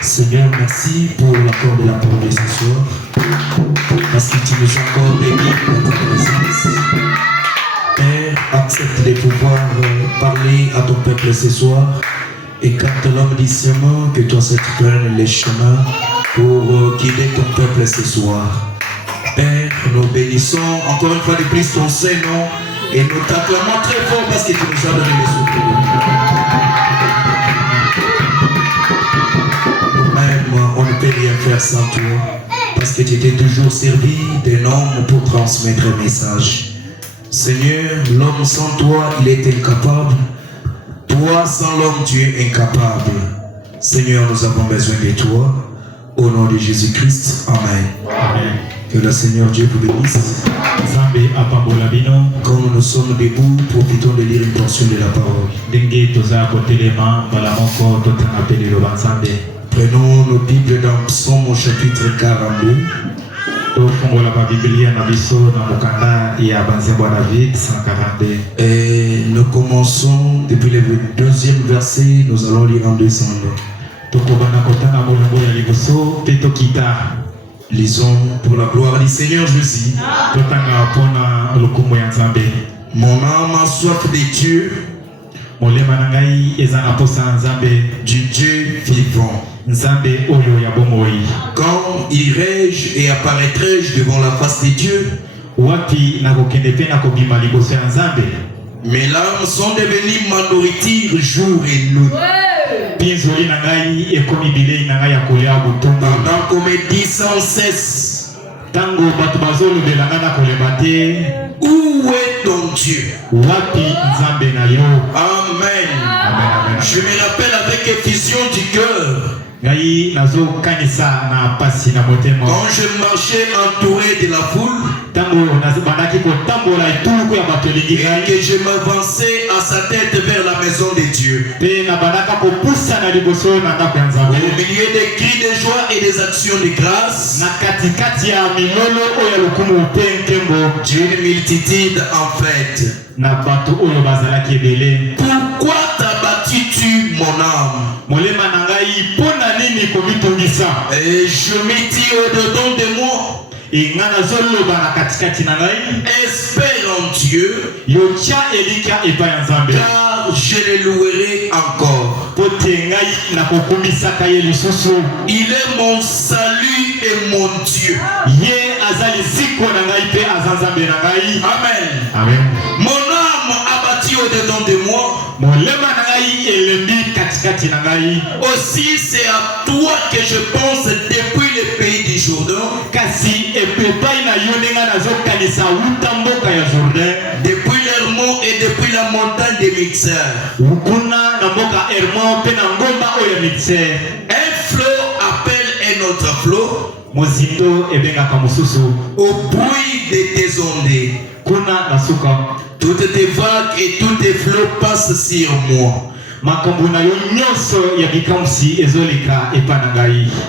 Seigneur, merci pour l'accord de la parole de ce soir. Parce que tu nous as encore bénis dans ta présence. Père, accepte de pouvoir parler à ton peuple ce soir. Et quand l'homme dit seulement que toi tu prennes les chemins pour guider ton peuple ce soir. Père, nous bénissons encore une fois de plus ton Saint-Nom et nous t'acclamons très fort parce que tu nous as donné les secours. Nous-mêmes, on ne peut rien faire sans toi parce que tu t'es toujours servi d'un homme pour transmettre un message. Seigneur, l'homme sans toi, il est incapable. Toi, sans l'homme, tu es incapable. Seigneur, nous avons besoin de toi. Au nom de Jésus-Christ. Amen. Amen. Que le Seigneur Dieu vous bénisse. Comme nous sommes debout, profitons de lire une portion de la parole. Prenons nos Bibles dans Psaume au chapitre 42. Et nous commençons depuis le deuxième verset, nous allons lire en descendant. Lisons pour la gloire du Seigneur Jésus. Mon âme a soif de Dieu, du Dieu vivant. Quand irai-je et apparaîtrai-je devant la face de Dieu? Mes larmes sont devenues ma nourriture jour et nuit. Pendant qu'on me dit sans cesse, où est ton Dieu? Amen. Je me rappelle avec effusion du cœur quand je marchais entouré de la foule et que je m'avançais à sa tête vers la maison de Dieu. Au milieu des cris de joie et des actions de grâce, d'une multitude en fête. Pourquoi t'abattis-tu mon âme? Et je me dis au-dedans de moi, espère en Dieu, car je le louerai encore. Il est mon salut et mon Dieu. Amen. Mon âme abattie au-dedans de moi, aussi c'est à toi que je pense depuis le pays du Jourdain, depuis l'Hermon et depuis la montagne des Mixeurs. Un flot appelle un autre flot au bruit de tes ondées. Toutes tes vagues et tous tes flots passent sur moi.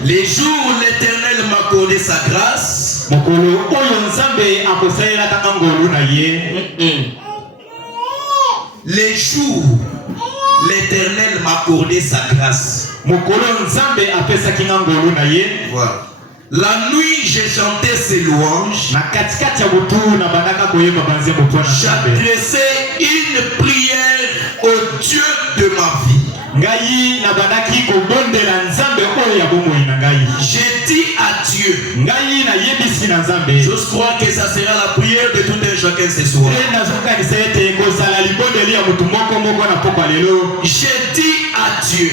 Les jours où l'Éternel m'a accordé sa grâce, les jours l'Éternel m'a accordé sa grâce. Voilà. La nuit, j'ai chanté ses louanges. J'adressais une prière au Dieu de ma vie. J'ai dit à Dieu. Je crois que ça sera la prière de tout un chacun ce soir. J'ai dit à Dieu,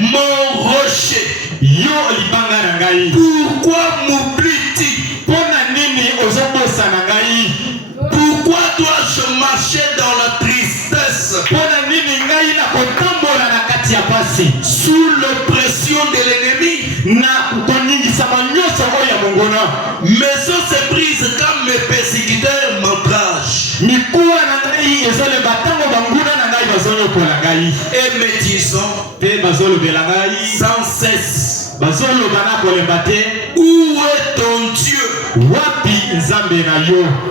mon rocher, pourquoi m'oublies-tu? Pourquoi dois-je marcher dans la tristesse? Sous l'oppression de l'ennemi, mes os se brisent quand mes persécuteurs m'enragent. Et me disant sans cesse, où est ton Dieu?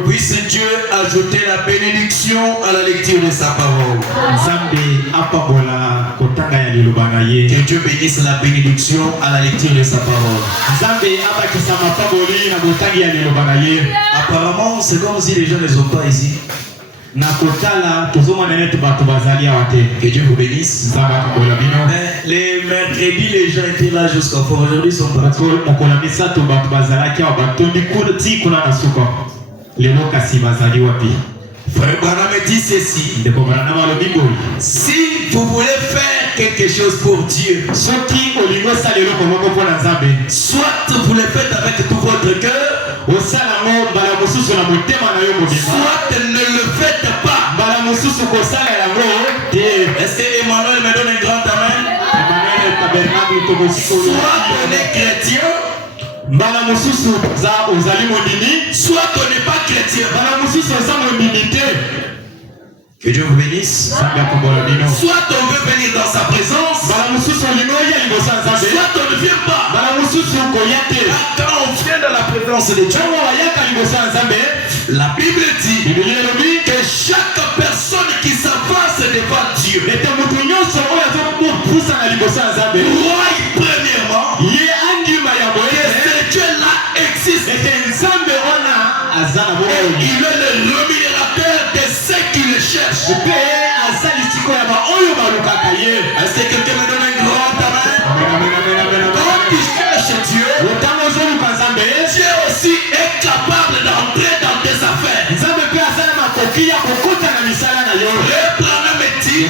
Puisse Dieu ajouter la bénédiction à la lecture de sa parole. Que Dieu bénisse la bénédiction à la lecture de sa parole. Apparemment, c'est comme si les gens ne sont pas ici. Que Dieu vous bénisse. Mais les mercredis, les gens étaient là jusqu'à fort. Aujourd'hui, ils sont partis. Frère Branham dit ceci. Si vous voulez faire quelque chose pour Dieu, soit vous le faites avec tout votre cœur, soit ne le faites pas. Est-ce que Emmanuel me donne un grand amen? Soit on est chrétien, soit on n'est pas chrétien. Que Dieu vous bénisse. Soit on veut venir dans sa présence, soit on ne vient pas. Quand on vient dans la présence de Dieu, la Bible dit que chaque personne qui s'avance devant Dieu croit premièrement que ce Dieu-là existe. Et il est le rémunérateur de ceux qui le cherchent. Est-ce que quelqu'un me donne un grand amen? Quand tu cherches Dieu, Dieu aussi est capable d'entrer dans tes affaires. Le Branham dit,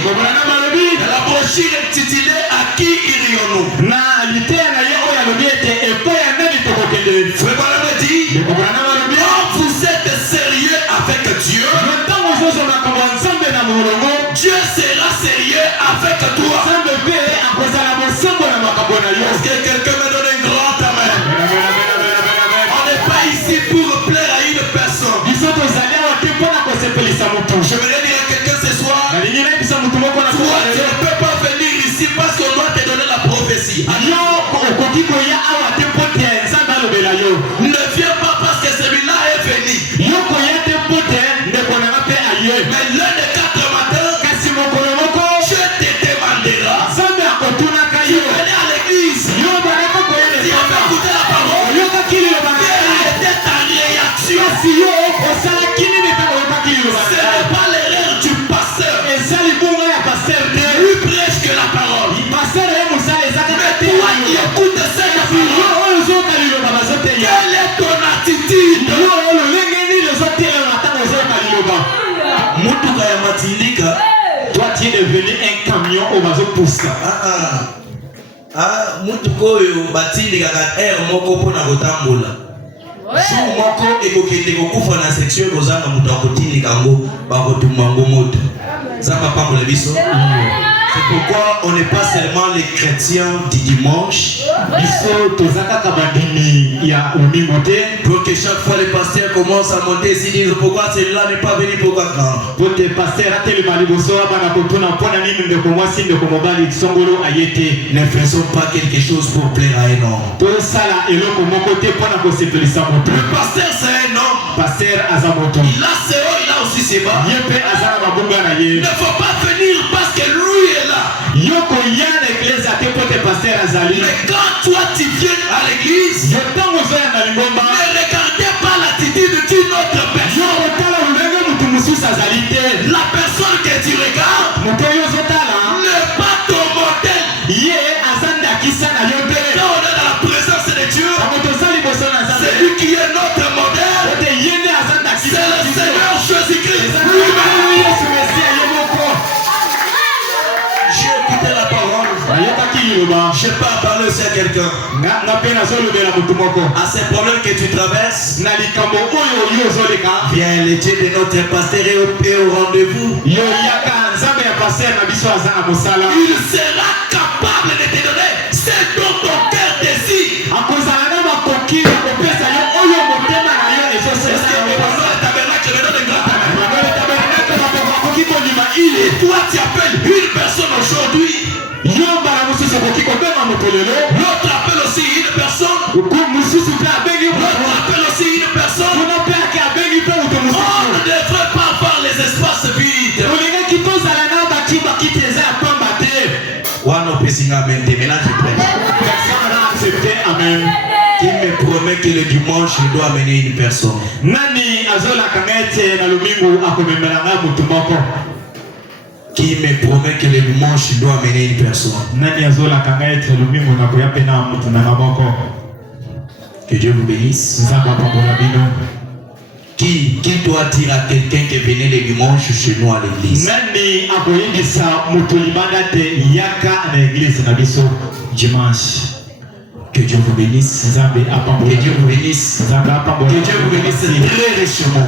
la brochure intitulée « À qui irions-nous » Frère Branham dit, quand vous êtes sérieux avec Dieu, Dieu sera sérieux avec toi. Est-ce que quelqu'un me donne un grand amen? On n'est pas ici pour plaire à une personne. Je voudrais dire à quelqu'un ce soir, toi tu ne peux pas venir ici parce qu'on doit te donner la prophétie. Ne viens pas parce que celui-là est venu. Mais l'un des 4 matins, je te demanderai. Tu venais à l'église. Tu as écouté la parole. Quelle était ta réaction? Ce n'est pas l'erreur du pasteur. Lui prêche que la parole. Mais toi qui écoutes cette parole, quelle est ton attitude? Toi tu es devenu un camion au bateau pousse. Mutukoyo batindika ka air moko pona kotambola. Su moko ekokende kokufa na section kozanga mutu akotindika ngo bakotuma ngo moto. Zamba pambola biso. C'est pourquoi on n'est pas seulement les chrétiens du dimanche. Pour que chaque fois les pasteurs commencent à monter ici, disent pourquoi celui-là n'est pas venu, pourquoi grand. Ne faisons pas quelque chose pour plaire à un homme. Le pasteur c'est un homme. Il a ses hauts, il a aussi ses bas. Il ne faut pas venir parce que lui est là. Mais quand toi tu viens à l'église, ne regardez pas l'attitude d'une autre personne. La personne que tu regardes n'est pas ton modèle. Quand on est dans la présence de Dieu, c'est lui qui est notre modèle. C'est le Seigneur Jésus-Christ lui-même. J'ai écouté la parole. Je peux en parler aussi à quelqu'un. À ces problèmes que tu traverses, viens le Dieu de notre pasteur est au rendez-vous. Il sera capable de te donner ce dont ton cœur désire. Et toi tu appelles une personne aujourd'hui. L'autre appelle aussi une personne. L'autre appelle aussi une personne. On ne devrait pas avoir les espaces vides. On Maintenant je prête. Personne n'a accepté. Amen. Qui me promet que le dimanche je dois amener une personne? Nani azola kangete na lumingu akomemelanga mutu moko. Qui me promet que le dimanche je dois amener une personne? Nani azola kangete lumingu na koyapena mutu na maboko. Que Dieu vous bénisse. Nzamba pambola bino. Qui doit dire à quelqu'un que venez le dimanche chez nous à l'église? Nani akoyebisa mutu libanda te yaka na église na biso dimanche. Que Dieu vous bénisse. Que Dieu vous bénisse. Que Dieu vous bénisse très richement.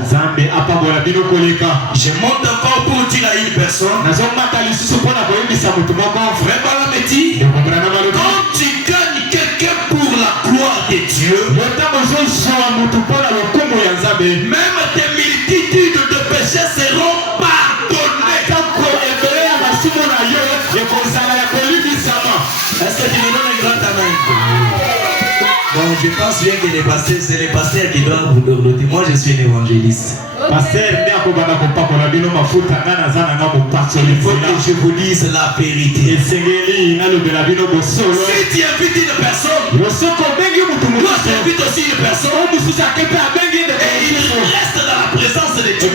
Je monte encore pour dire à une personne. Vraiment me dit, quand tu gagnes quelqu'un pour la gloire de Dieu, même tes multitudes de péchés seront pardonnés. Est-ce que tu me donnes un grand amen? Bon, je pense bien que c'est les pasteurs qui doivent vous donner. Moi, je suis un évangéliste. Il faut que je vous dise la vérité. Si tu invites une personne, moi j'invite aussi une personne, et il reste dans la présence de Dieu.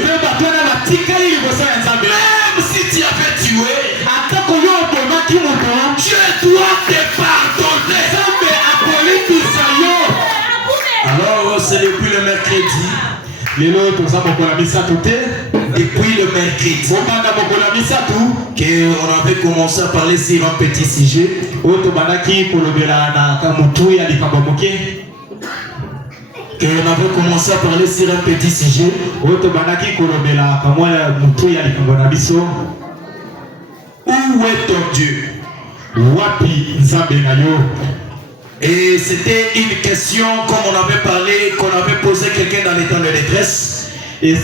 Même si tu as fait tuer, Dieu doit te pardonner. Alors c'est depuis le mercredi. Depuis le mercredi qu'on avait commencé à parler sur un petit sujet. Qu'on avait commencé à parler sur un petit sujet. Où est ton Dieu? Et c'était une question, comme on avait parlé, qu'on avait posé quelqu'un dans les temps de détresse. Une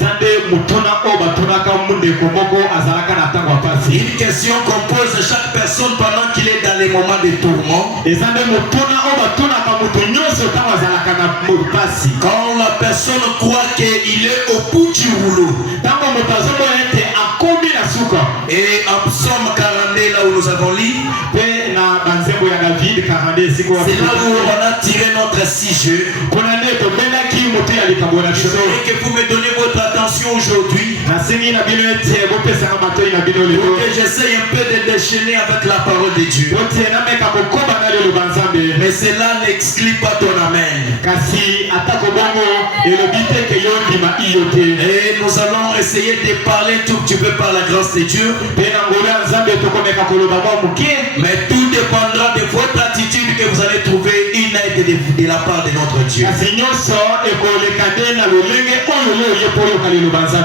question qu'on pose à chaque personne pendant qu'il est dans les moments de tourment. Quand la personne croit qu'il est au bout du rouleau. Et en Psaume 42, là où nous avons lu, c'est là où on a tiré notre sujet. Je voudrais que vous me donnez votre attention aujourd'hui. Que j'essaye un peu de déchaîner avec la parole de Dieu. Mais cela n'exclut pas ton amen. Et nous allons essayer de parler tout petit peu par la grâce de Dieu. Mais tout dépendra de votre attitude que vous allez trouver une aide de la part de notre Dieu.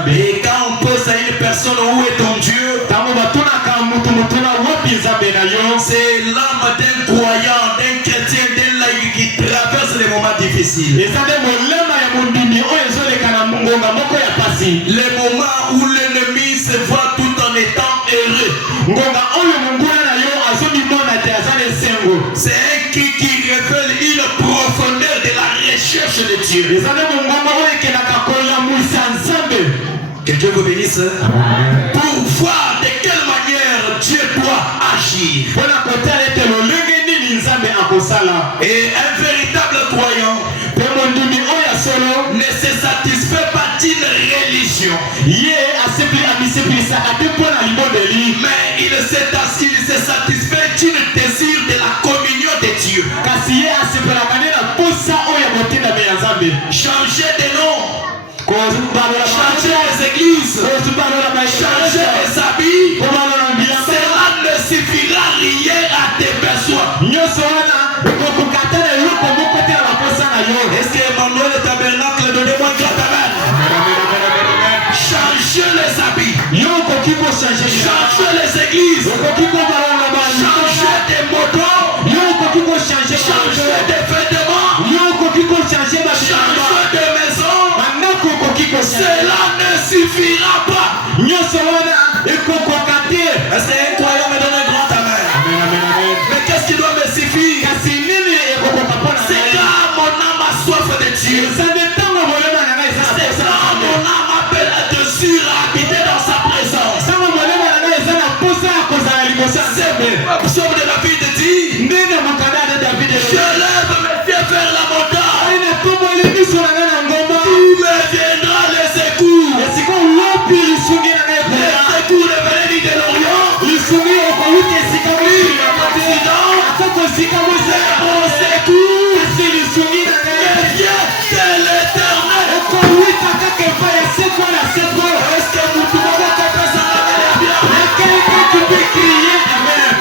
Et quand on pose à une personne où est ton Dieu, c'est l'âme d'un croyant, d'un chrétien, d'un laïc qui traverse les moments difficiles. Les moments où l'ennemi se voit tout en étant heureux. C'est un cri qui révèle une profondeur de la recherche de Dieu. Que Dieu vous bénisse. Pour voir de quelle manière Dieu doit agir. Et un véritable croyant ne se satisfait pas d'une religion. Mais il se satisfait d'une désir de la communion de Dieu. Changer de nom, changer les églises, changer les habits, cela ne suffira rien à tes besoins. Est-ce que Emmanuel est tabernacle? Donnez-moi un grand amen. Changer les habits, changer les églises, changer des motos, changer des vêtements, changer de maison. Cela ne suffira pas. Est-ce qu'un croyant me donne un grand amen? Mais qu'est-ce qui doit me suffire? C'est quand mon âme a soif de Dieu. C'est quand mon âme appelle à dessus à habiter dans sa présence. C'est le psaume de David. esika mosala mon secours asilisungi na ngai vient de l'éternel okowita kaka epai ya seko na seko est-ce que mutu moko kopesa bien et quelqu'un qui peut crier amen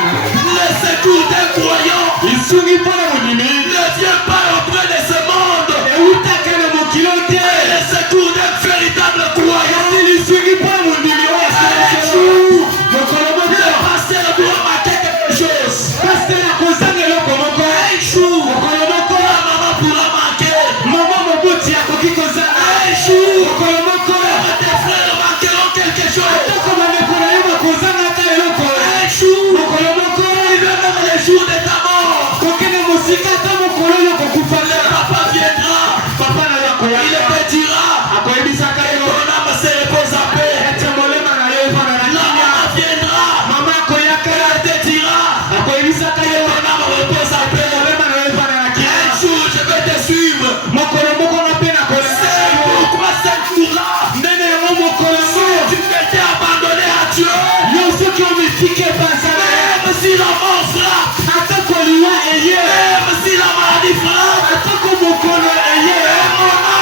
le secours des croyants isungi mpona mondimi ne vient pas auprès de ce monde eutaka na mokili te le secours d'un véritable croyant asilisungi mpona mondimi oyo asilisungi mokolo moko le pasteur doit marquer quelque chose pasteur akozanga eloko moko un jour mokolo moko la maman pourra marquer maman moboti akoki kozanga un jour mokolo moko tes frères marqueront quelque chose atako bandeko na yo bakozanga ata eloko un jour mokolo moko même le jour de ta mort kokende mosika ata mokolo oyo kokufa le papa viendra papa na yo akoyaka il te dira akoyebisaka yo ton âme se repose en paix ete molema na yo evanda na kimia viendra mama akoyaka elle te dira akoyebisaka yo ton âme repose en paix molema na yo evanda na kimia un jour je vais te suivre mokolo moko na mpe na kolesa pourquoi cette jour-là ndenge yango mokolo so tu t'étais abandonné à Dieu yo soki omitike banzala même si la mort frappe atako liwa eye même si la maladie frappe atako mokolo eye mona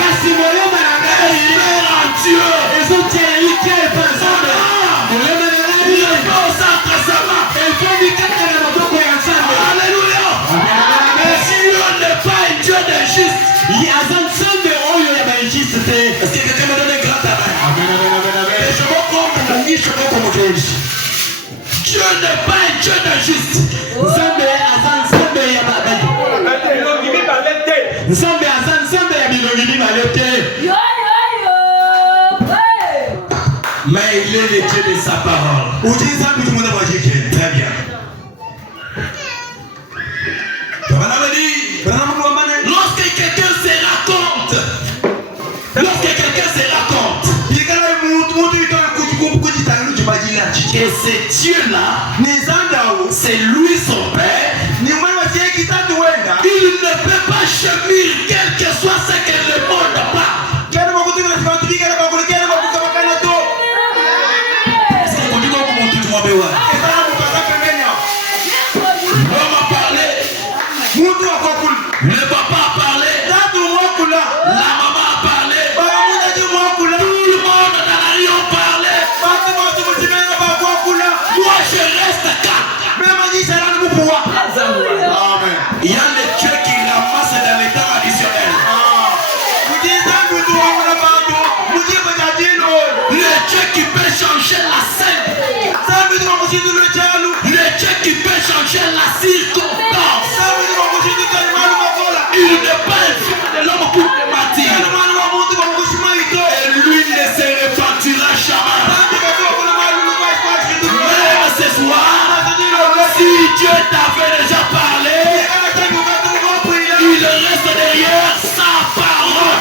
kasi molema na ngai espère en Dieu ezotia elike ebanzambe molema na ngai eposaka sama ekomi kaka na maboko ya nzambe alleluya si Dieu n'est pas un Dieu de juste aza nzambe oyo ya bainjuste te est-ce que quelqu'un me donne un grand amen et je veux comprendre mongisho moko mokenzi Dieu n'est pas un Dieu de juste nzambe aza nzambe ya bilongi mibale te nzambe aza nzambe ya bilongi mibale te mais il est le Dieu de sa parole uji nzambe tumona mwajike très bien lorsque quelqu'un se raconte et c'est Dieu-là c'est lui son père il ne peut pas gémir quel que soit ce que le monde parle le papa a parlé, la maman a parlé, tout le monde dans la rue a parlé. Moi je reste calme. Il y a le Dieu qui ramasse dans l'état additionnel. Le Dieu qui peut changer la scène. Le Dieu qui peut changer la circonstance. Il n'est pas un fils de l'homme pour te mentir. Et lui ne se repentira jamais. Même ce soir, si Dieu t'avait déjà parlé, il reste derrière sa parole.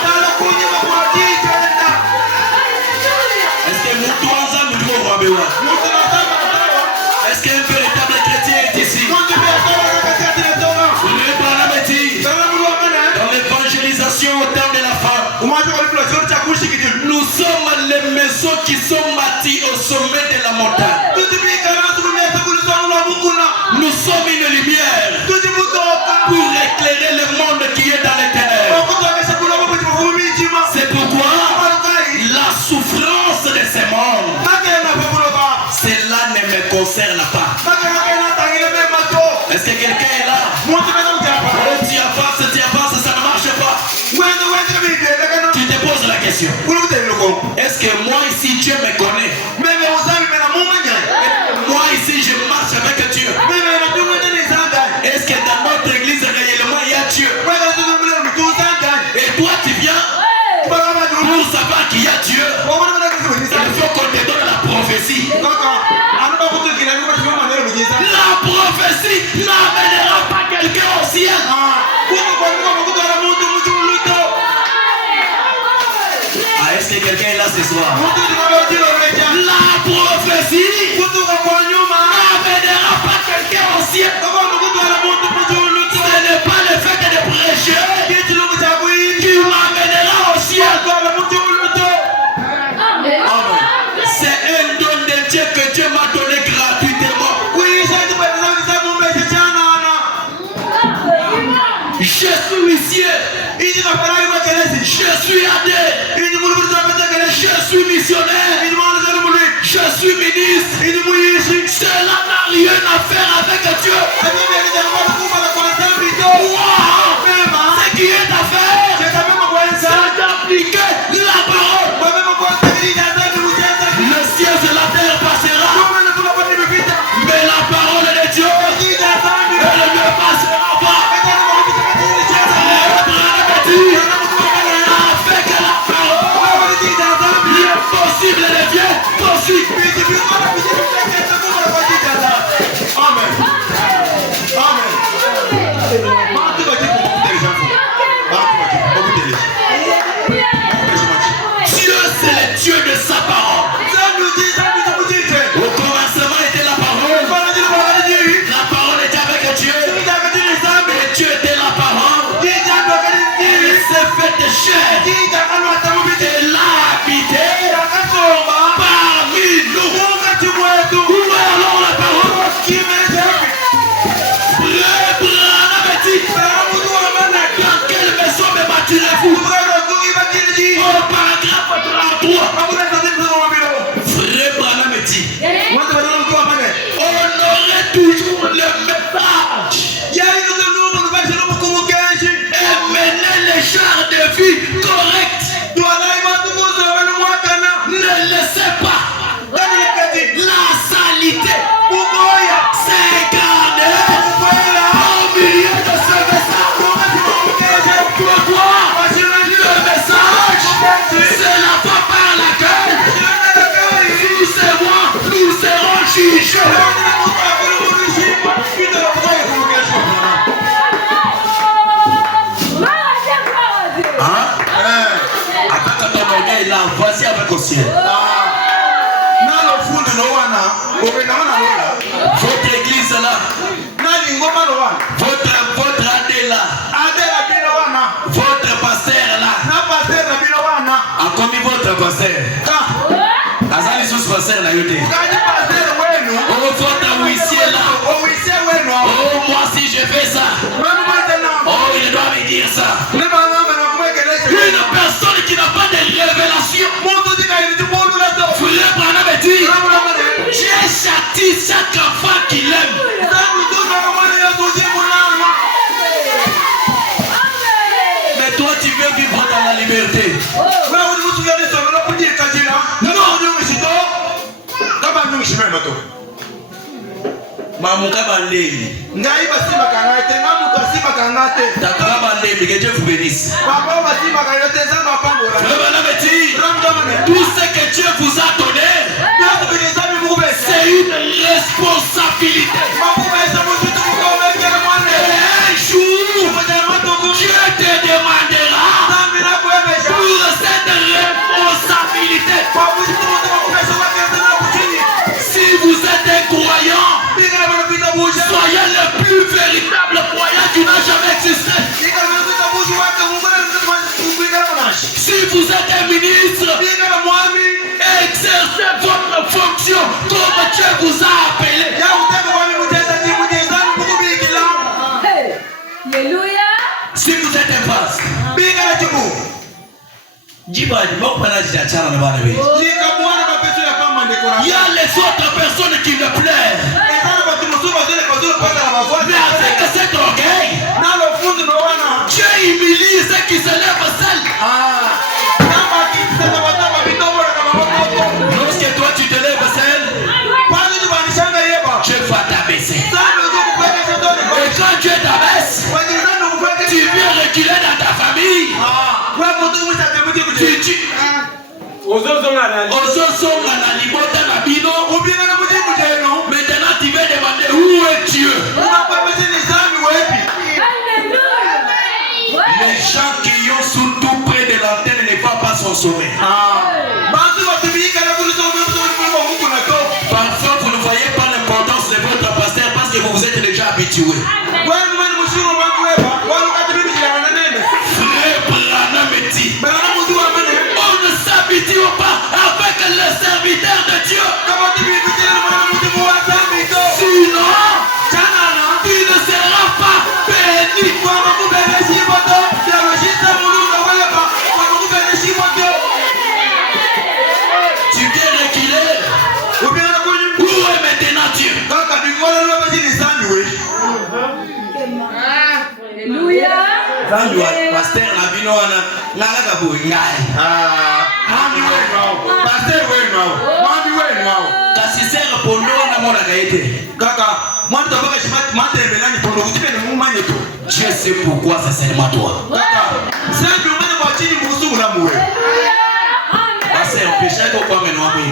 Est-ce que nous tous ensemble nous devons? Est-ce qu'un véritable chrétien est ici? Dans l'évangélisation au temps de la fin, nous sommes les maisons qui sont bâties au sommet de la montagne. Nous sommes une lumière pour éclairer le monde qui est dans les ténèbres. C'est pourquoi la souffrance de ce monde, cela ne me concerne pas. Est-ce que quelqu'un est là? Tu avances, ça ne marche pas. Tu te poses la question. Est-ce que moi ici Dieu me connaît? Moi ici je marche avec Dieu. Est-ce que dans notre église réellement il y a Dieu? Et toi tu viens pour savoir qu'il y a Dieu. Il faut qu'on te donne la prophétie. La prophétie n'amènera pas quelqu'un au ciel. Est-ce que quelqu'un est là ce soir? La prophétie n'amènera pas quelqu'un au ciel. Ce n'est pas le fait de prêcher qui m'amènera au ciel. C'est un don de Dieu que Dieu m'a donné gratuitement. Christ. Cela n'a rien à faire avec Dieu. Ce qui est à faire, c'est d'appliquer la parole. Le ciel et la terre passera, mais la parole de Dieu, elle ne passera pas. Avec la parole, l'impossible devient possible. Amen. Amen. Dieu, c'est le Dieu de sa parole. Au commencement était la parole. La parole était avec Dieu. Et Dieu était la parole. Il s'est fait chair. Et l'a habité parmi nous. Où est alors la parole? Dans quelle maison me bâtirez-vous? Au paragraphe 33. Frère Branham dit, on aurait toujours le message et mener les genres de vie corrects. Ne laissez pas la saleté s'incarner au milieu de ce message. Pourquoi? Le message, c'est la voie par laquelle vous et moi, nous serons jugés. La voici avec au ciel. Votre église là. Votre adé là. Votre pasteur là. A commis votre pasteur. Azali sous pasteur là yote. Oh votre huissier là. Oh moi si je fais ça. Oh il doit me dire ça. Une personne qui n'a pas de révélation. Frère Branham dit, Dieu châtie chaque enfant qu'il aime. Mais toi tu veux vivre dans la liberté. Que Dieu vous bénisse. Tout ce que Dieu vous a donné, c'est une responsabilité. Un jour, Dieu te demandera pour cette responsabilité. Si vous êtes un croyant, soyez le plus véritable croyant qui n'a jamais existé. Si vous êtes un ministre, exercez votre fonction comme Dieu vous a appelé. Alléluia. Si vous êtes un pasteur, il y a les autres personnes qui le plaisent. Mais avec cet orgueil, Dieu humilie ceux qui se lèvent seuls. Lorsque toi tu te lèves seul, Dieu va t'abaisser. Et quand Dieu t'abaisse, tu viens reculer dans ta famille. Tu dis maintenant tu vas demander où est Dieu. Les gens qui ont surtout près de l'antenne ne vont pas s'en sauver. Parfois vous ne voyez pas l'importance de votre pasteur parce que vous vous êtes déjà habitué. Frère Branham dit, on ne s'habitue pas avec le serviteur de Dieu. Sinon, tu ne seras pas béni. Tu viens reculer Pasteur Nabino nanga kabu ngai. Mami wenu. Pasteur wenu. Mami wenu. Kasi sera pondo na mona kaite. Kaka, moi tu vas que mate belani pondo kutipe ni mumanye to. Je sais pourquoi c'est seulement toi. Kaka, c'est que mane kwa chini musu na muwe. Pasteur péché ko kwa meno mwi.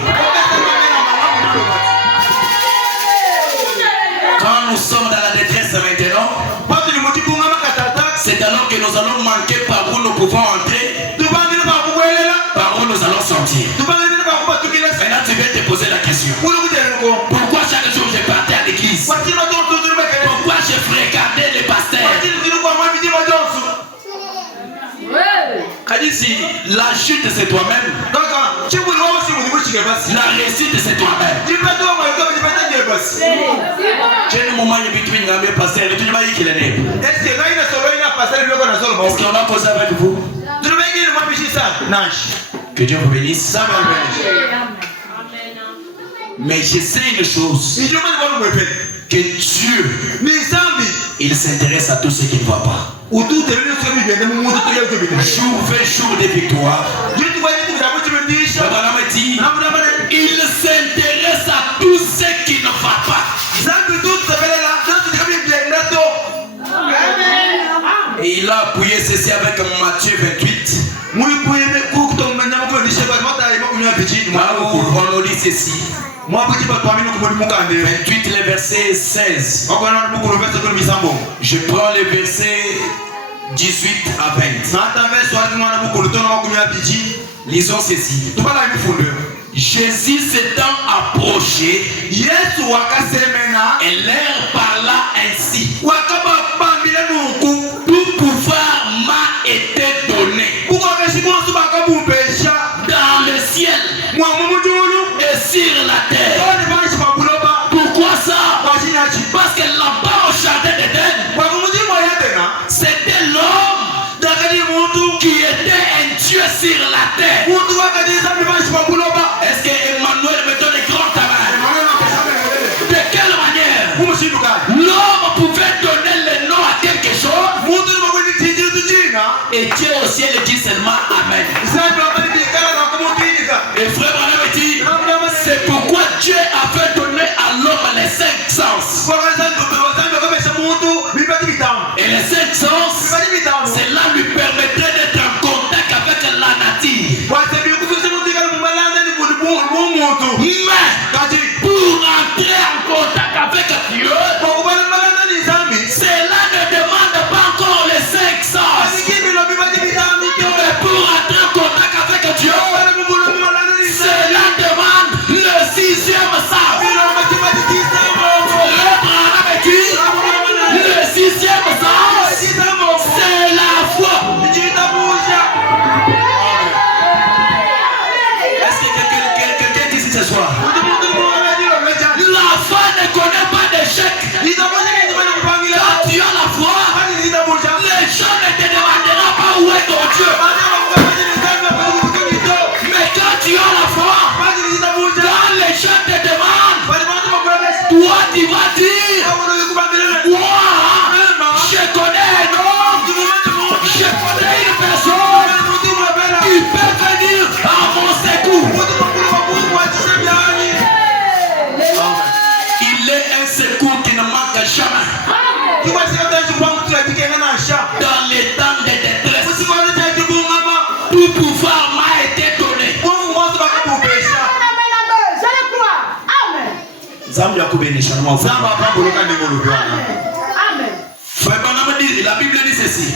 Quand nous sommes dans la détresse maintenant, c'est alors que nous allons manquer par où nous pouvons entrer, par où nous allons sortir. Maintenant tu viens te poser la question. Pourquoi chaque jour je partais à l'église? Pourquoi je fréquentais les pasteurs? Si la chute c'est toi-même, la réussite c'est toi-même. J'ai un moment de between la même pasteur, le tout le monde qui est né. Est-ce qu'on va causer avec vous? Que Dieu vous bénisse. Mais je sais une chose, que Dieu, il s'intéresse à tout ce qui ne va pas. Jour fait jour de victoire. Il s'intéresse à tout ce qui ne va pas. Et il a appuyé ceci avec Matthieu 28. On nous dit ceci. 28, le verset 16. Je prends le verset 18 à 20. Lisons ceci. Jésus s'étant approché, et leur parla ainsi. Tout pouvoir m'a été donné dans le ciel et sur la terre. Pourquoi ça? Parce que là-bas au jardin d'Éden, c'était l'homme qui était un Dieu sur la terre. Est-ce que Emmanuel me donne un grand travail? De quelle manière? L'homme pouvait donner le nom à quelque chose et Dieu au ciel dit seulement Amen. Et frère Branham dit, c'est pourquoi Dieu a fait donner à l'homme les 5 sens. Et les 5 sens, cela lui permettrait d'être en contact avec la nature. Mais pour entrer en contact avec Dieu, cela ne demande pas encore les 5 sens. Mais pour entrer en contact avec Dieu, cela demande le 6e sens. Le 6e sens, c'est la foi. Est-ce que quelqu'un dit ce soir? La foi ne connaît pas d'échec. Quand tu as la foi, les gens ne te demanderont pas où est ton Dieu. Mais quand tu as la foi, quand les gens te demandent, toi tu vas dire, moi, je connais un homme, je connais une personne qui peut venir à mon secours. Il est un secours qui ne manque jamais. Dans les temps de détresse, tout pouvoir m'a été donné. La Bible dit ceci.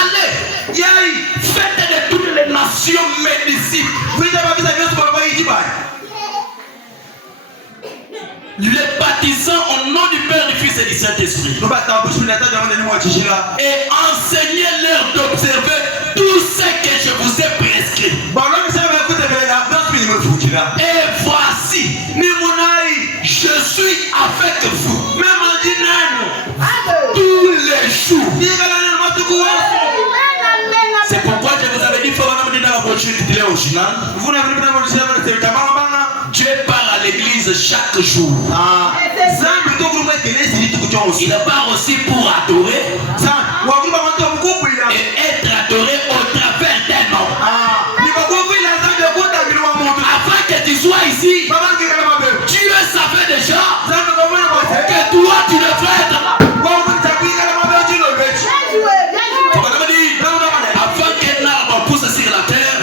Allez, faites de toutes les nations mes disciples. Les baptisant au nom du Père, du Fils et du Saint-Esprit. Et enseignez-leur d'observer tout ce que je vous ai prescrit. Et voici, je suis avec vous. Tous les jours. C'est pourquoi je vous avais dit, Dieu parle à l'église chaque jour. Il part aussi pour adorer et être adoré au travers d'un homme. Avant que tu sois ici, Dieu savait déjà que toi tu devrais être là. Avant qu'un arbre pousse sur la terre,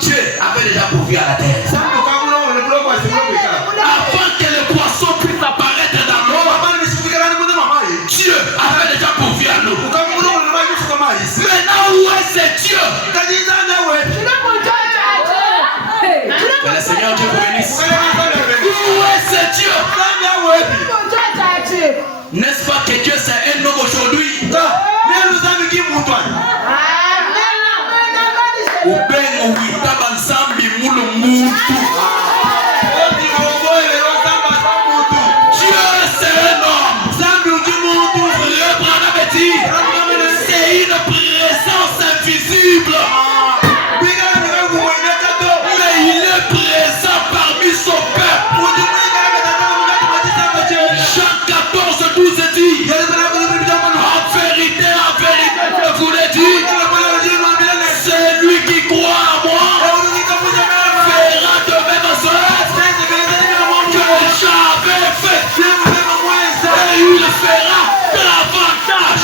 Dieu avait déjà pourvu à la terre. Avant que le poisson puisse apparaître dans l'eau, Dieu avait déjà pourvu à l'eau. Maintenant, où est ce Dieu? Que le Seigneur Dieu vous bénisse. Où est ce Dieu? N'est-ce pas que Dieu c'est un homme aujourd'hui? Ubengo witaba nsambi mulu mutu. Dieu c'est un homme. C'est une présence invisible. Mais il est présent parmi son peuple. Jean 14, 12 dit, en vérité, je vous l'ai dit, c'est lui qui croit à moi verra de même chose que j'avais fait, et il fera davantage.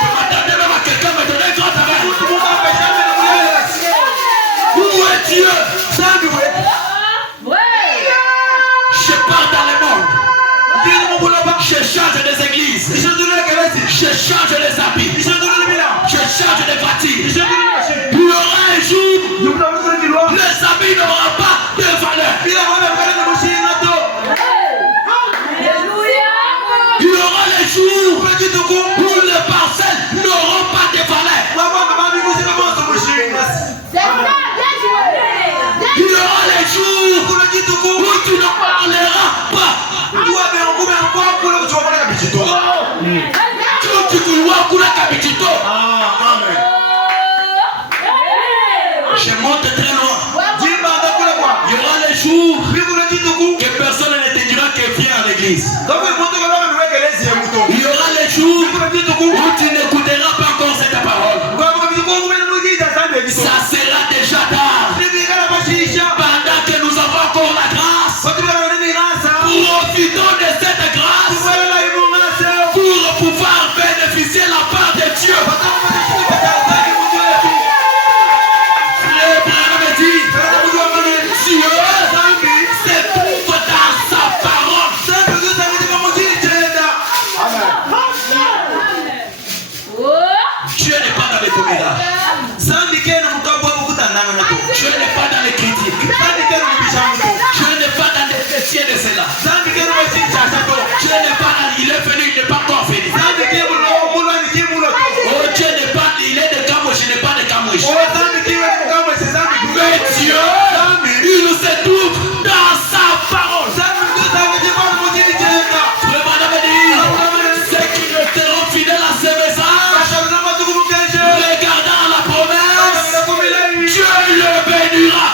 Je m'attendais même à quelqu'un me donner un grand travail. Où est Dieu? Je pars dans le monde. Je change des églises. Je change des habits. Je change des voitures. Il y aura un jour, les habits n'auront pas de valeur. Il y aura les jours où les parcelles n'auront pas de valeur. Il y aura les jours où tu ne parleras pas. Je monte très loin. Il y aura les jours que personne ne te dira que viens à l'église. Il y aura les jours où tu n'écouteras pas encore cette parole. Ça sera déjà tard. Pendant que nous avons encore la grâce, profitons de cette grâce pour pouvoir bénéficier la part de Dieu. Dieu n'est pas dans les commérages. Dieu n'est pas dans les critiques. Dieu n'est pas dans les ceci de cela. Dieu n'est pas dans, il est venu, il n'est pas encore venu. Oh, Dieu n'est pas, il est de Kamouche, il n'est pas de Kamouche. Mais Dieu, il se trouve dans sa parole. Ceux qui ne seront fidèles à ce message, regardant la promesse, Dieu le bénira.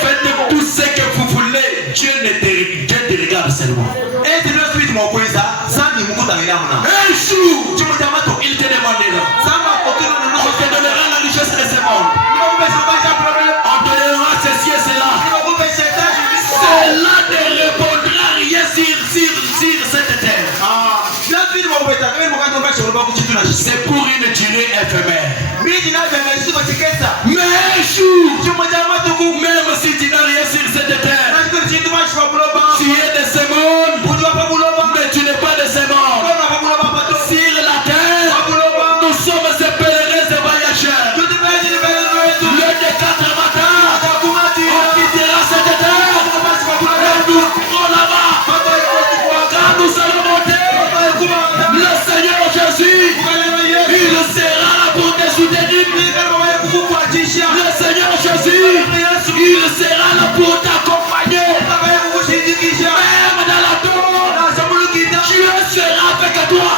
Faites tout ce que vous voulez, Dieu te regarde seulement. Un jour, il te demandera. On te donnera la richesse de ce monde. On te donnera ceci et cela. Cela ne répondra rien sur cette terre. C'est pour une durée éphémère. Mais un jour, même si tu n'as rien sur cette terre, tu es de ce monde, mais tu n'es pas de ce monde. Sur la terre, nous sommes ces pèlerins et voyageurs. Le décadre matin, on quittera cette terre et nous courons là-bas. Quand nous allons monter, le Seigneur Jésus, il sera là pour te soutenir. Le Seigneur Jésus, il sera là pour t'accompagner. Même dans la tombe, Dieu sera avec toi.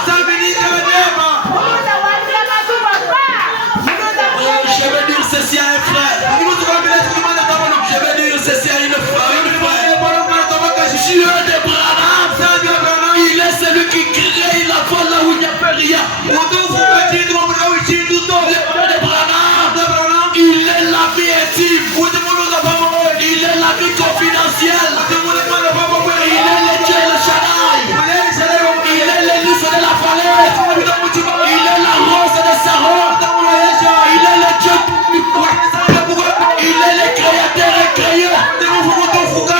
Il est la vie intime. Il est la vie confidentielle. Il est le Dieu le Shaddai. Il est le lys de la falaise. Il est la rose de Saron. Il est le Dieu. Il est le créateur et créeur.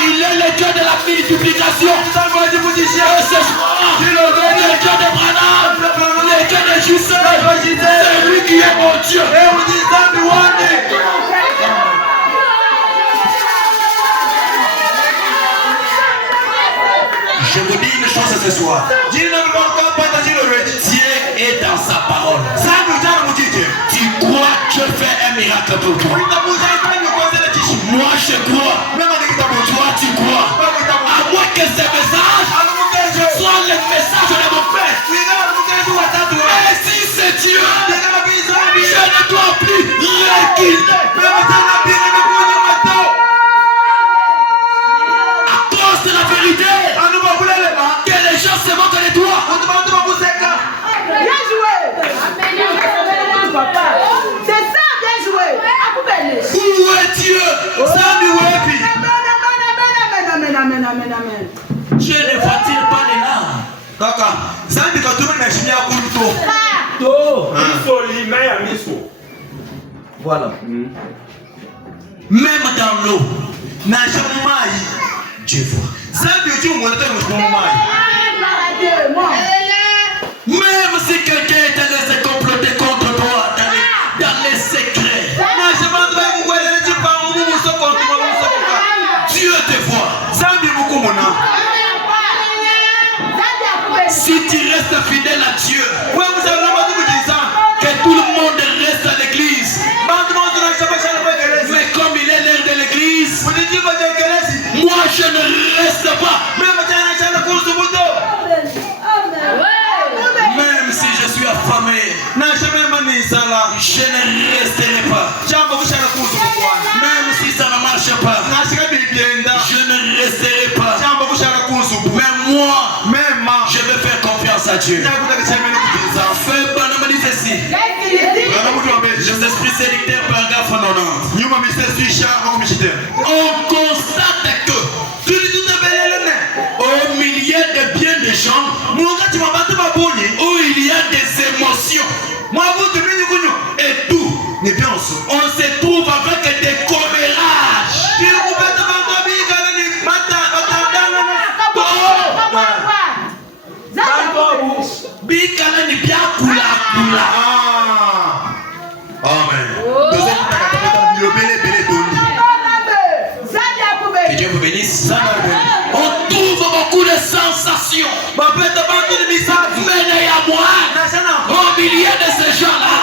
Il est le Dieu de la multiplication. Et ce soir, le Dieu de Branham, le Dieu de Justin, c'est lui qui est mon Dieu. Je vous dis une chose ce soir. Dieu est dans sa parole. Tu crois que Dieu fait un miracle pour toi. Moi je crois. Toi tu crois. À moins que ces messages soient les messages de mon Père. Et si c'est Dieu, je ne dois plus reculer. À cause de la vérité, que les gens se moquent de toi. Bien joué. C'est ça, bien joué. Où est Dieu? Amen. Dieu ne voit-il pas les larmes? Voilà. Même dans l'eau, Dieu voit. Même si quelqu'un est allé se comploter contre toi dans les secrets, Dieu te voit. Si tu restes fidèle à Dieu, que tout le monde reste à l'église, mais comme il est l'heure de l'église, moi je ne reste pas. Même si je suis affamé, je ne resterai pas. Même si ça ne marche pas, je ne resterai pas. Mais moi, je vais faire confiance à Dieu. Fais bonhomme dit ceci. Les esprits sélecteurs, paragraphe 90. On constate que au milieu de bien des gens, où il y a des émotions et tout, on se trouve avec des commérages. Bikala ni bien kula. Amen. Que Dieu vous bénisse. On trouve beaucoup de sensations. Mais il y a moi, au milieu de ces gens-là,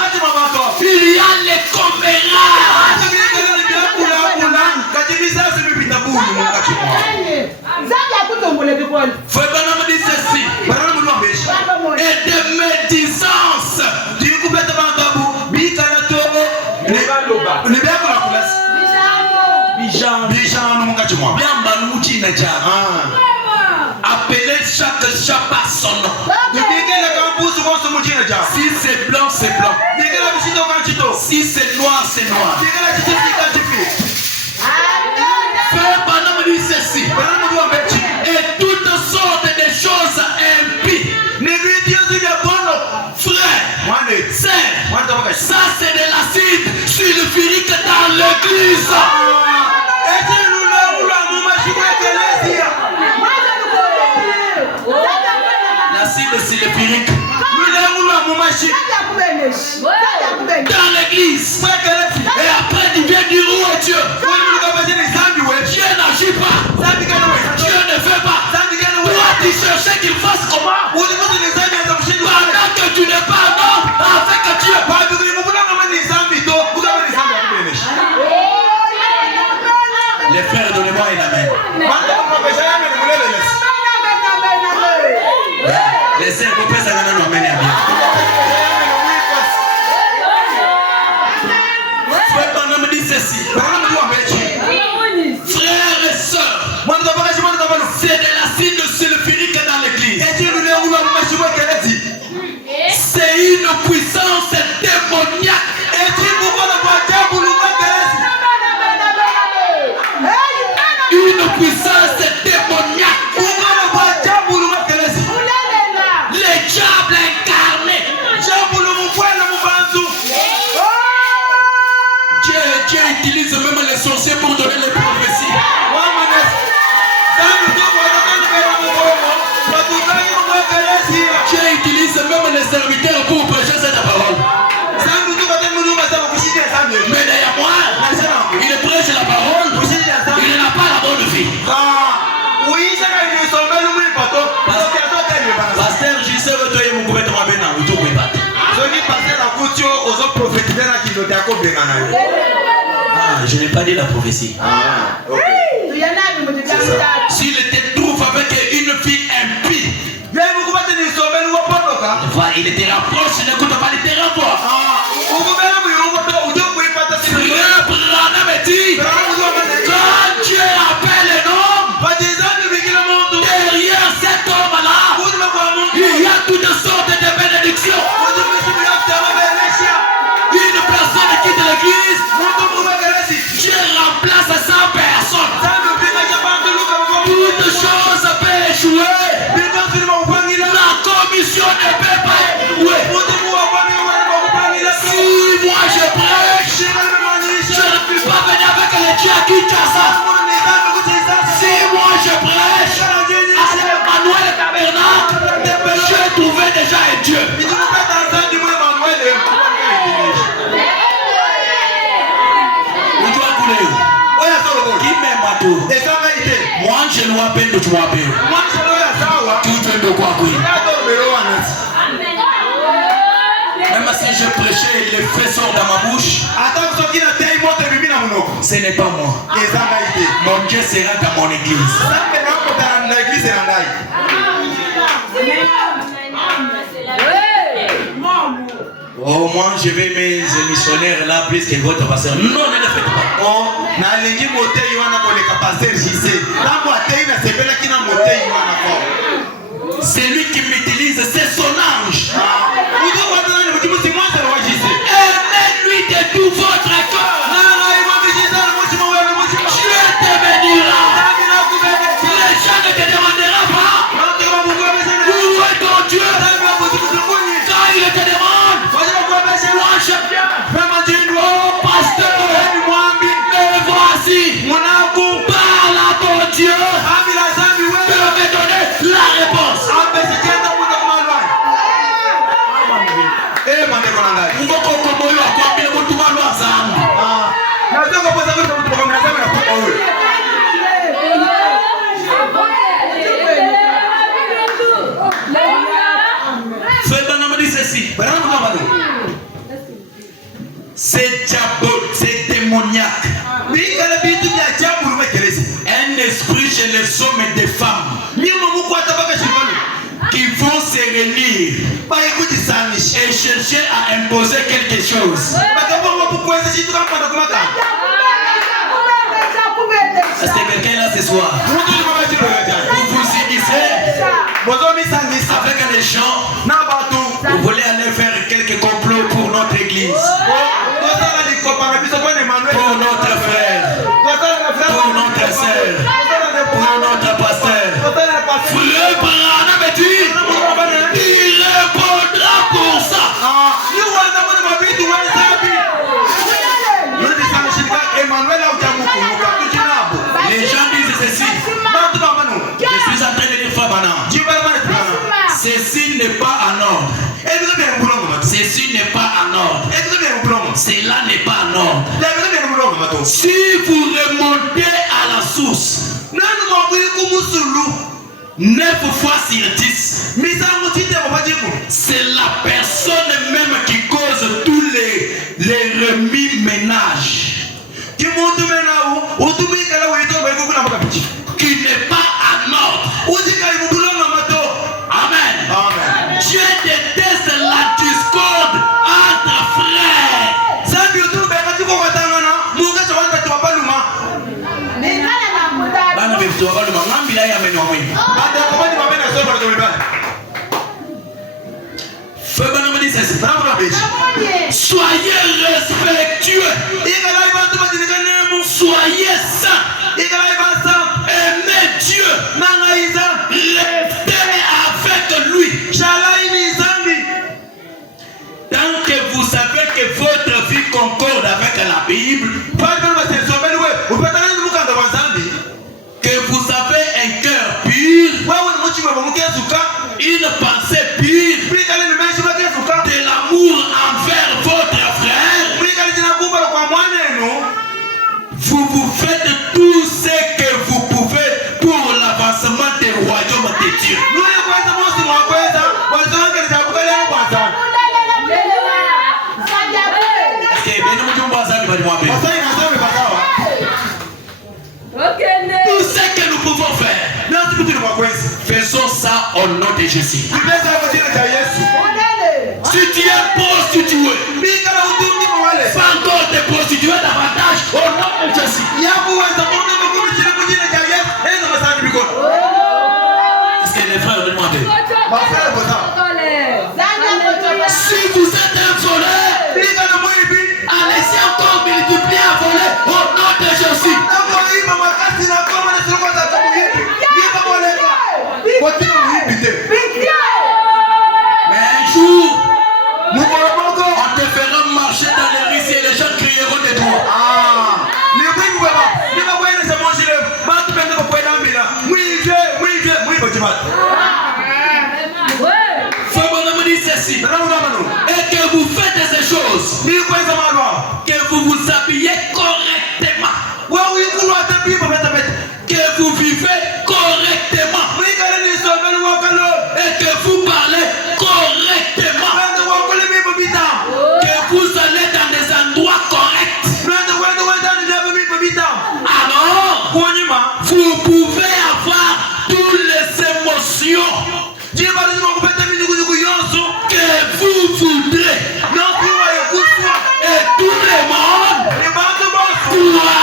il y a les commérages. Faut bonhomme dit ceci. Et de médisance. Appelez chaque chat par son nom. Si c'est blanc, c'est blanc. Si c'est noir, c'est noir. Fais bonhomme dit ceci. Et toutes sortes de choses impies. Frère, sœur, ça c'est de l'acide sulfurique dans l'église. L'acide sulfurique dans l'église. Et après tu viens dire où est Dieu. Dieu n'agit pas. Dieu ne fait pas. Toi tu cherchais qu'il fasse comment? Pendant que tu n'es pas non avec Dieu. Les frères, donnez-moi un amen. Les sœurs, vous pouvez s'en aller bien. Frère, ton homme dit ceci. Frères et sœurs, c'est de l'acide sulfurique dans l'église. C'est une connais les prophéties. Dieu utilise même les serviteurs pour prêcher cette parole. Mais derrière moi, il prêche la parole, il n'a pas la bonne vie. Pasteur, je sais que tu es mon gouvernement maintenant, ou tout le monde. Je n'ai pas dit la prophétie. S'il te trouve avec une fille impie, il te rapproche, n'écoute pas, il te renvoie. Frère Branham dit, quand Dieu appelle un homme, derrière cet homme-là, il y a toutes sortes de bénédictions. Une personne quitte l'église, Dieu remplace 100 personnes. Toute chose peut échouer. La commission ne peut pas échouer. Si moi je prêche, je ne peux pas venir avec les dieux à Kinshasa. Si moi je prêche à Emmanuel Tabernacle, j'ai trouvé déjà un Dieu. Qui m'aime à tout? Moi je ne vois pas de toi. Tu te de quoi? Même si je prêchais, les feux sortent dans ma bouche. Ce n'est pas moi. Mon Dieu sera dans mon église. Au moins je vais mes missionnaires là plus que votre pasteur. Non, ne le faites pas. C'est lui qui m'utilise, c'est son ange. Aimez-lui de tout votre cœur. Dieu te bénira. Les gens ne te demanderont pas où est ton Dieu. Quand il te demande, moi je viens. Oh pasteur, mais voici, parle à ton Dieu. Je vais donner la réponse. C'est diabolique, c'est démoniaque. Un esprit chez les hommes et des femmes qui vont se réunir et chercher à imposer quelque chose. Est-ce que quelqu'un est là ce soir? Vous vous unissez avec les gens. Vous voulez aller faire quelques complots pour notre église, pour notre frère, pour notre sœur, pour notre pasteur. Frère Branham dit, il répondra pour ça. Les gens disent ceci. Je suis en train de dire Fabana. Ceci n'est pas en ordre. Ceci n'est pas en ordre. Cela n'est pas en ordre. Si vous remontez à la source, 9 fois sur 10, c'est la personne même qui cause tous les remis-ménages, qui n'est pas en ordre. Amen. Dieu déteste la discorde entre frères. Soyez respectueux. Soyez saints. Aimez Dieu. Restez avec lui. Tant que vous savez que votre vie concorde avec la Bible, moi bien. Tout ce que nous pouvons faire, faisons ça au nom de Jésus. Si tu es prostitué, pas encore te prostituer davantage au nom de Jésus. Est-ce que les frères demandent? Si vous êtes un voleur, allez-y encore multiplier à voler au nom de Jésus. Mais un jour, on te fera marcher dans les rues et les gens crieront de toi. Et que vous faites ces choses, que vous vous habillez correctement, que vous vivez correctement, et que vous parlez correctement, que vous allez dans des endroits corrects. Alors, vous pouvez avoir toutes les émotions que vous voudrez. Et tout le monde croira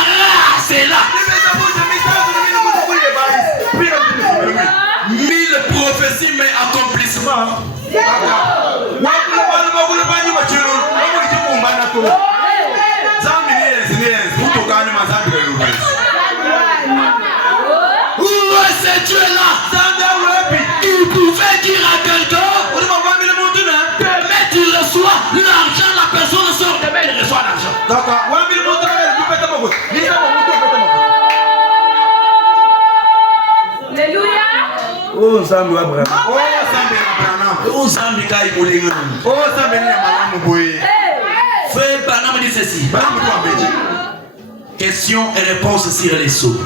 à cela. 1000 prophéties mais accomplissement. Où est ce Dieu-là? Il pouvait dire à quelqu'un, demain tu reçois l'argent, la personne sort demain, il reçoit l'argent. Alléluia. Oh, Zambi Abraham. Oh, Zambi Kai Moulin. Frère Banam dit ceci. Questions et réponses sur les sceaux.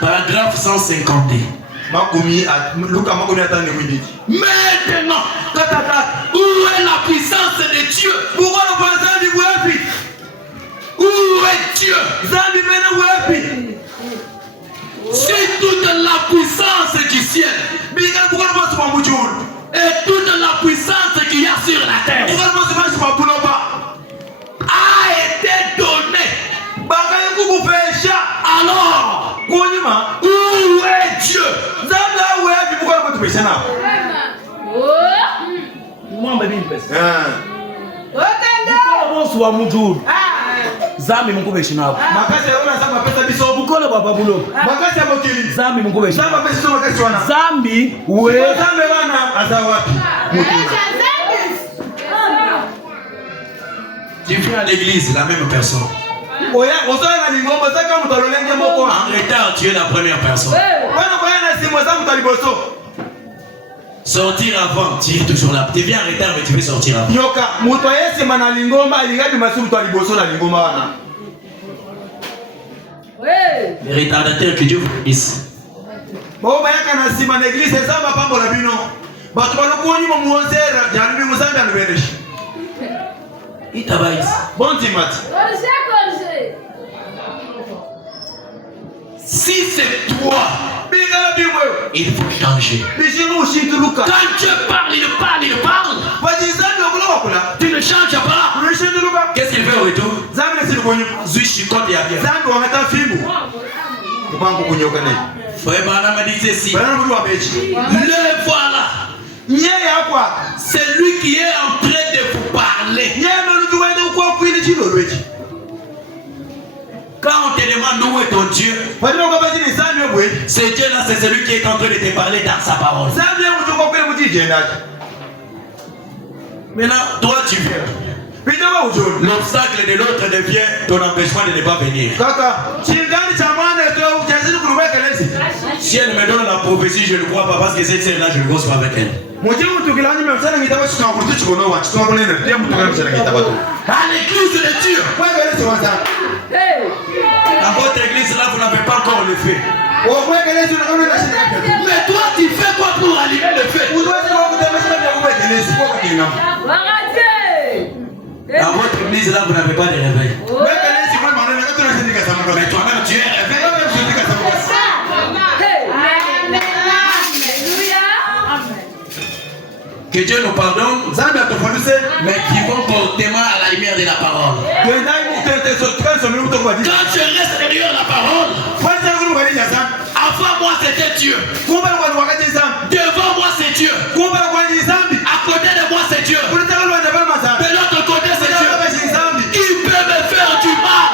Paragraphe 150. Maintenant, où est la puissance de Dieu? Où est Dieu? C'est toute la puissance du ciel et toute la puissance qu'il y a sur la terre a été donnée. Alors, où est Dieu? Zambi mukubesha nabo. Bukole baba bulo. Zambi mukubesha. Zambi we. Tu viens à l'église, la même personne. En retard, tu es la première personne. Sortir avant, tu es toujours là. Tu viens en retard, mais tu veux sortir avant. Les retardataires, que Dieu vous bénisse. Si c'est toi, il faut changer. Quand Dieu parle, il parle. Tu ne changes pas. Qu'est-ce qu'il fait au retour? Frère Branham dit ceci. Le voilà. C'est lui qui est en train de vous parler. Quand on te demande où est ton Dieu, ce Dieu-là, c'est celui qui est en train de te parler dans sa parole. Maintenant, toi tu viens. L'obstacle de l'autre devient ton empêchement de ne pas venir. Si elle me donne la prophétie, je ne crois pas parce que cette scène-là, je ne cause pas avec elle. À l'église de Dieu. Dans votre église là, vous n'avez pas encore le feu. Mais toi, tu fais quoi pour allumer le feu? Dans votre église, là, vous n'avez pas de réveil. Mais toi-même, tu es réveillé. Que Dieu nous pardonne, mais vivons portement à la lumière de la parole. Quand tu restes derrière la parole, avant moi c'était Dieu. Devant moi c'est Dieu. À côté de moi c'est Dieu. De l'autre côté c'est Dieu. Il peut me faire du mal.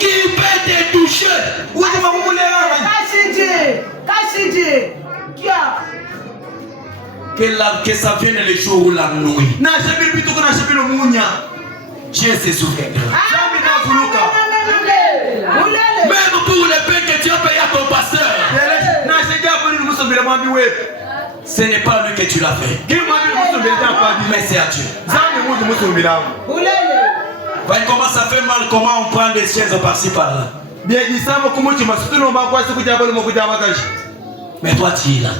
Qui peut te toucher? Que ça vienne le jour où la nuit. Dieu se souviendra. Même pour le pain que tu as payé à ton pasteur, ce n'est pas lui que tu l'as fait, mais c'est à Dieu. Voyez comment ça fait mal, comment on prend des chaises par-ci par-là. Mais toi tu es là.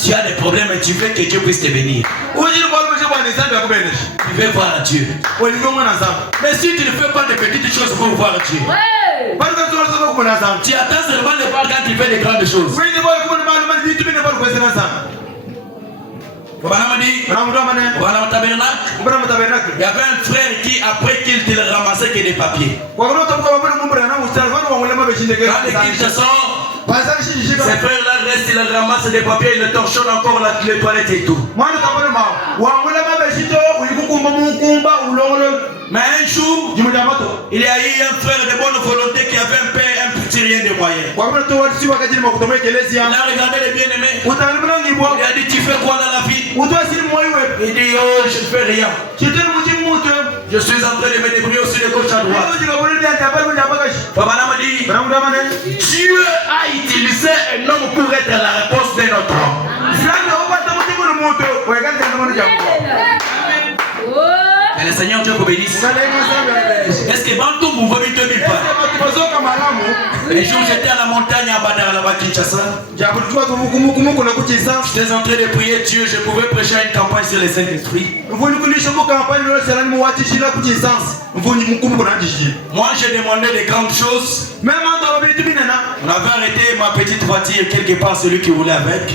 Tu as des problèmes et tu veux que Dieu puisse te bénir. Tu veux voir Dieu. Mais si tu ne fais pas de petites choses pour voir Dieu, tu attends seulement de voir quand il fait de grandes choses. Il y avait un frère qui, après qu'il te ramassait que des papiers, ces frères-là restent, ils ramassent des papiers, ils torchonnent encore les toilettes et tout. Mais un jour, il y a eu un frère de bonne volonté qui avait un père, un petit rien de moyen. Il a regardé les bien-aimés. Il a dit, tu fais quoi dans la vie? Il dit, oh, je ne fais rien. Je suis en train de me débrouiller aussi de gauche à droite. Papa m'a dit, Dieu a utilisé un homme pour être la réponse de notre homme. Et le Seigneur Dieu vous bénisse. Est-ce que dans tout mouvement de 2000 pas? Un jour j'étais à la montagne à Badar, là-bas Kinshasa. J'étais en train de prier Dieu, je pouvais prêcher une campagne sur les Saint-Esprit. Moi j'ai demandé des grandes choses. On avait arrêté ma petite voiture quelque part, celui qui voulait avec.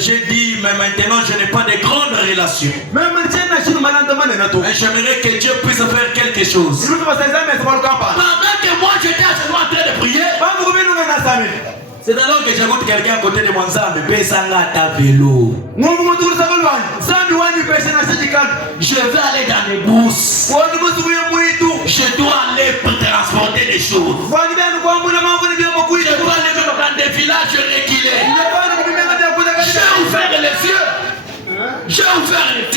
J'ai dit, mais maintenant je n'ai pas de grandes relations. Et j'aimerais que Dieu puisse faire quelque chose. Pendant que moi j'étais en train de prier, c'est alors que j'écoute quelqu'un à côté de moi, Nzambe, ta vélo. Je vais aller dans les bourses. Je dois aller transporter des choses. Je dois aller dans des villages reculés. J'ai ouvert les yeux. J'ai ouvert les yeux.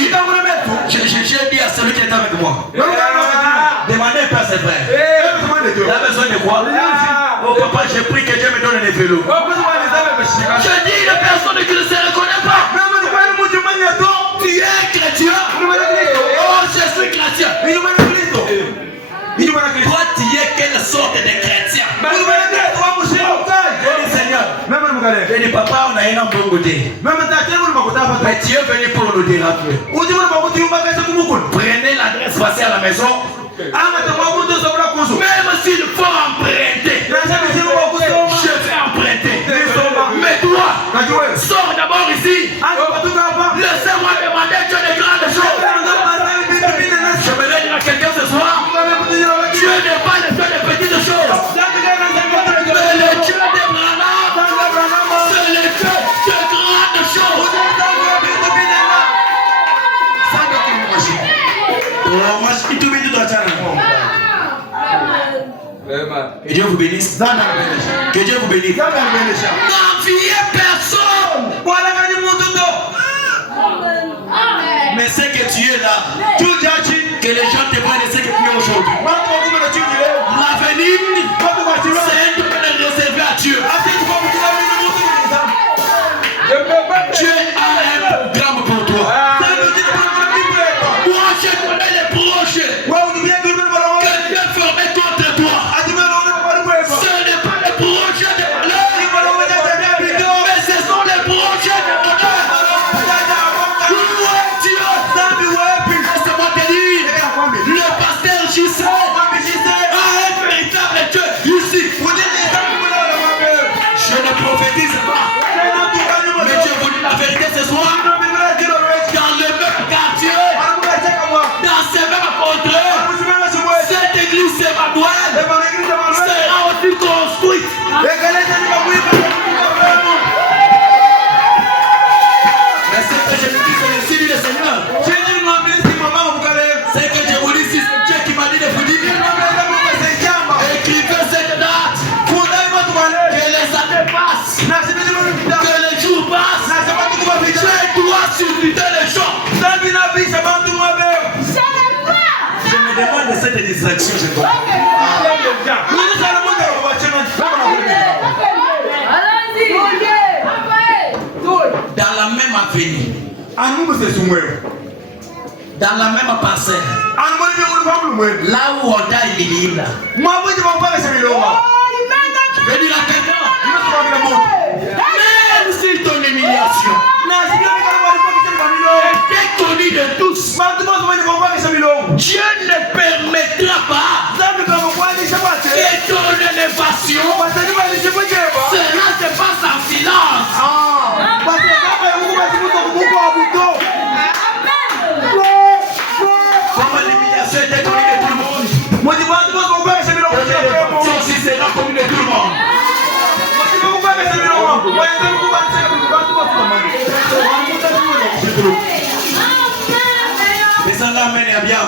J'ai dit à celui qui est avec moi, demandez pas ses frères. Il a besoin de quoi? Oh papa, j'ai pris que Dieu me donne des vélos. Je dis une personne qui ne se reconnaît pas. Tu es chrétien. Oh, je suis chrétien. Toi, tu es quelle sorte de chrétien? Je dis papa, on a un bon côté. Mais tu es venu pour nous déraper. Prenez l'adresse, passez à la maison. Même s'il faut emprunter, je vais emprunter. Mais toi, sors d'abord ici. Laissez-moi demander Dieu de grandes choses. Je vais dire à quelqu'un ce soir, Dieu n'est pas le fait de petites choses. Mais le Dieu de Branham, c'est le Dieu de grandes choses. Que Dieu vous bénisse. Que Dieu vous bénisse. N'enviez personne. Mais c'est que tu es là. Que les gens te voient de ce que tu es aujourd'hui. L'avenir, c'est un domaine réservé à Dieu. Dieu a un programme pour toi. Moi, je connais les projets que Dieu formé contre toi. Ce n'est pas le projet de malheur. Dans la même parcelle. Là où on a éliminé. Je vais dire à quelqu'un. Même si ton humiliation est connue de tous, Dieu ne permettra pas que ton élévation cela se passe en silence. Comme l'humiliation était connue de tout le monde, ceci sera connu de tout le monde. Les gens l'amènent bien.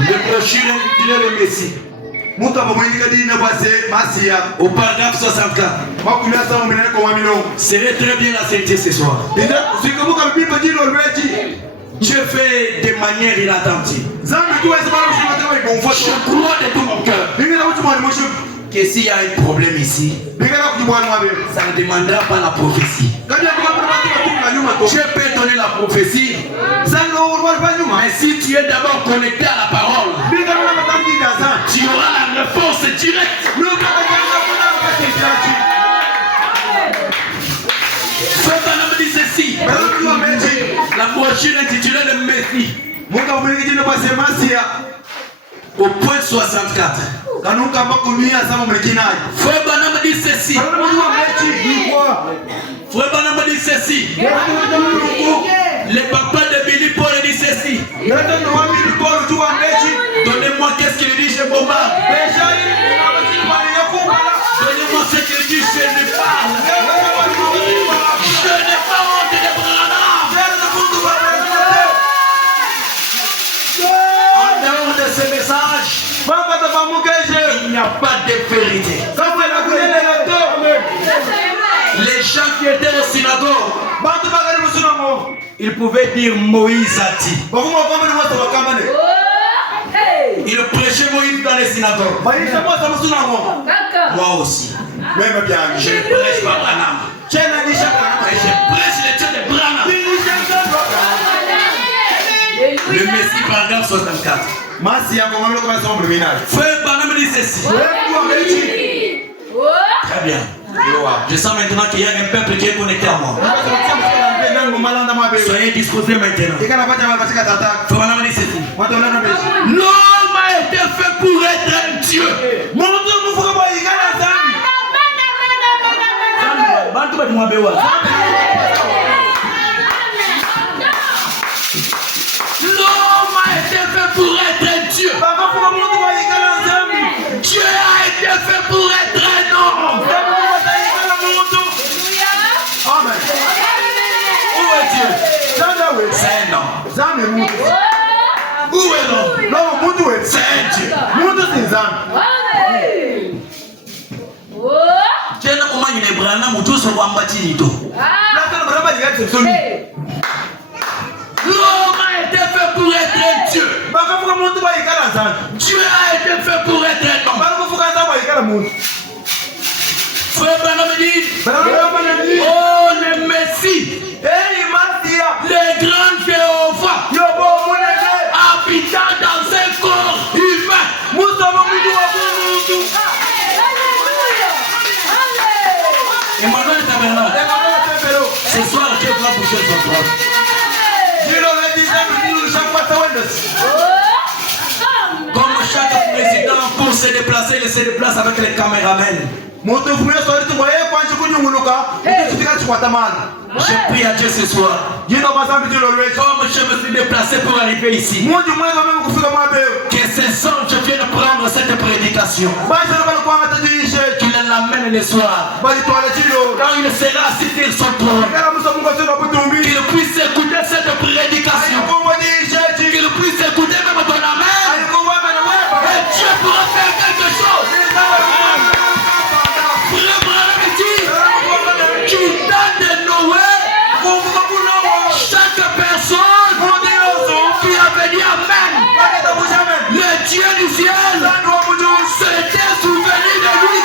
Le brochure intitulé le Messie. Au paragraphe 64. Serait très bien la sainteté ce soir. Dieu fait de manière inattentive. Je crois de tout mon cœur que s'il y a un problème ici, ça ne demandera pas la prophétie. Dieu peut donner la prophétie, mais si tu es d'abord connecté à la parole, tu auras la réponse directe. Sotanam dit ceci. La brochure intitulée le Messie. Au point 64. Frère Banam dit ceci. Frère Banam dit ceci. Le papa de Billy Paul dit ceci. Donnez-moi qu'est-ce qu'il dit chez Boba. Donnez-moi ce qu'il dit chez Népal. Je n'ai pas honte de Branham. En dehors de ce message, il n'y a pas de vérité. Les gens qui étaient au synagogue, ils pouvaient dire Moïse a dit. Ils prêchaient Moïse dans les synagogues. Moi aussi. Je ne prêche pas Branham. Mais je prêche les dieux de Branham. Le Messie, paragraphe 64. Frère Branham dit ceci. Très bien. Je sens maintenant qu'il y a un peuple qui est connecté à moi. Soyez disposés maintenant. Frère Branham dit ceci. L'homme a été fait pour être un Dieu. L'homme a été fait pour être un Dieu. Dieu a été fait pour être un homme. Amen. Où est Dieu? C'est un homme. Où est l'homme? C'est un Dieu. Dieu n'a pas mis les bras là, mais tout se voit en bâti. L'homme a été fait pour être un Dieu. Dieu a été fait pour être un homme. Frère Branham dit, oh le Messie, le grand Jéhovah, habitant dans un corps humain. Emmanuel Tabernacle. Ce soir, Dieu va bouger son trône. Comme chaque président pour se déplacer, il se déplace avec les caméramens. Je prie à Dieu ce soir. Comme je me suis déplacé pour arriver ici, que ces anges viennent prendre cette prédication, qu'il l'amène le soir, quand il sera assis sur son trône, qu'il puisse écouter cette prédication, qu'il puisse écouter même ton amen, et Dieu pourra faire quelque chose. Chaque personne qui a venu amen, le Dieu du ciel s'était souvenu de lui.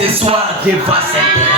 Ce soir, Dieu va s'intéresser.